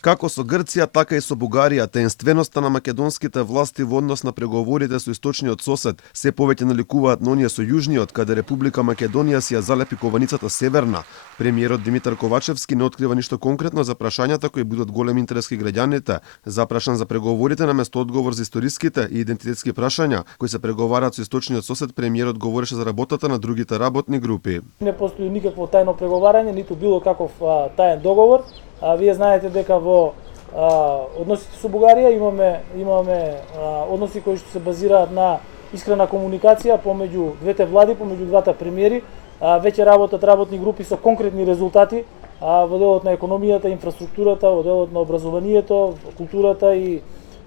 Како со Грција, така и со Бугарија, таинственоста на македонските власти во однос на преговорите со источниот сосед се повеќе наликуваат на оние со южниот, каде Република Македонија си ја залепи кованицата северна. Премиерот Димитар Ковачевски не открива ништо конкретно за прашањата кои будат голем интерес кај граѓаните. Запрашан за преговорите наместо одговор за историските и идентитетски прашања кои се преговараат со источниот сосед, премиерот говореше за работата на другите работни групи. Не постои никакво тајно преговарање, ниту било каков таен договор. Вие знаете дека во односите со Бугарија имаме односи кои што се базираат на искрена комуникација помеѓу двете влади, помеѓу двата премиери. Веќе работат работни групи со конкретни резултати во делот на економијата, инфраструктурата, во делот на образованието, културата и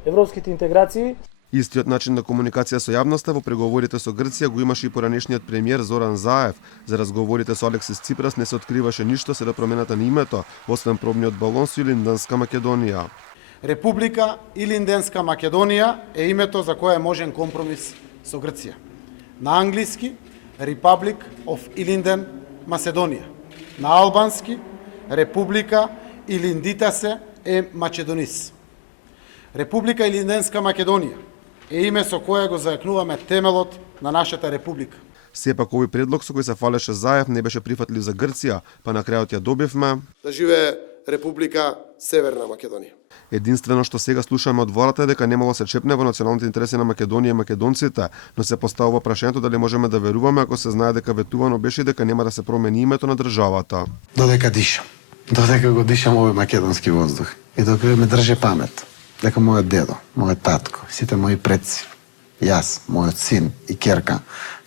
европските интеграции. Истиот начин на комуникација со јавноста во преговорите со Грција го имаше и поранешниот премиер Зоран Заев. За разговорите со Алексис Ципрас не се откриваше ништо се да промената на името, освен пробниот балон со Илинденска Македонија. Република Илинденска Македонија е името за кое е можен компромис со Грција. На англиски Republic of Ilinden Macedония. На албански Република Илиндитасе е Македонис. Република Илинденска Македонија е име со кое го зајакнуваме темелот на нашата република. Сепак овој предлог со кој се фалеше Заев не беше прифатлив за Грција, па на крајот ја добивме да живее Република Северна Македонија. Единствено што сега слушаме од владата е дека немало се чепне во националните интереси на Македонија и македонците, но се поставува прашањето дали можеме да веруваме ако се знае дека ветувано беше дека нема да се промени името на државата. Додека дишам, додека го дишам овој македонски воздух и додека ме држе памет дека мојот дедо, мојот татко, сите мои предци, јас, мојот син и ќерка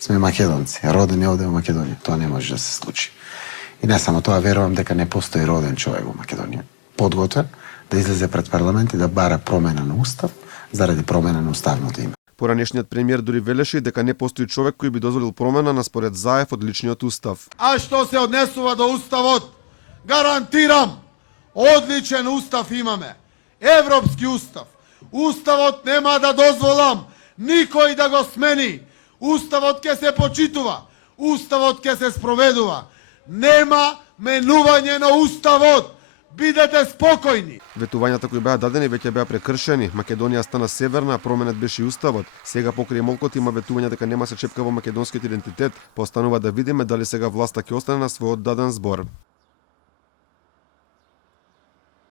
сме македонци, родени овде во Македонија. Тоа не може да се случи. И не само тоа, верувам дека не постои роден човек во Македонија подготвен да излезе пред парламент и да бара промена на устав заради промена на уставното име. Поранешниот премиер дури велеше дека не постои човек кој би дозволил промена на според Заев од личниот устав. А што се однесува до уставот, гарантирам, одличен устав имаме. Европски устав. Уставот нема да дозволам никој да го смени. Уставот ќе се почитува. Уставот ќе се спроведува. Нема менување на уставот. Бидете спокојни. Ветувањата кои беа дадени веќе беа прекршени. Македонија стана северна, променет беше и уставот. Сега покрај молкот има ветување дека нема се чепка во македонскиот идентитет. Постанува да видиме дали сега власта ќе остане на својот даден збор.